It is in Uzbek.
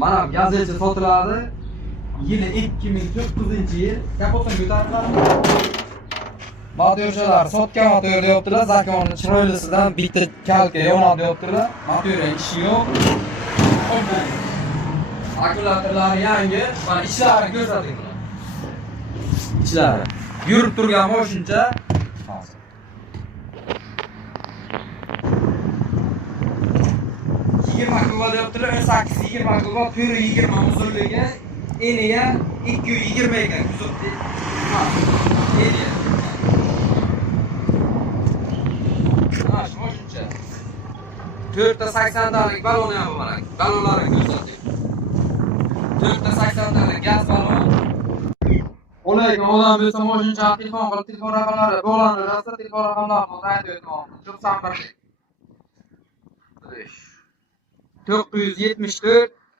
Mana gazetçi sotiladi. Yili 2009-yil. Kapotdan ko'tariladi. Motorchalar sotka motor deyaptilar. Zakonni chiroylisidan bitta kalka yonadi deyaptilar. Motorning ishi yo'q. Akkumulyatorlari yangi. Mana ichlarini ko'rsating. İçlari. Yurib turgan moshincha. Hozir. 20 kuba deyaptilar. 18-20 kuba, 420 uzunligi, eniga 220 ekan. Eni. Moshincha. 4 ta 80 talik baloni ham bor. Balonlarni ko'rsating. 4 ta 80 talik gaz balon. Olaykum odam bo'lsa moshincha telefon qilib telefon raqamlari bog'lanib tursa telefon raqamlarini aytib o'tmoqchi. 91 974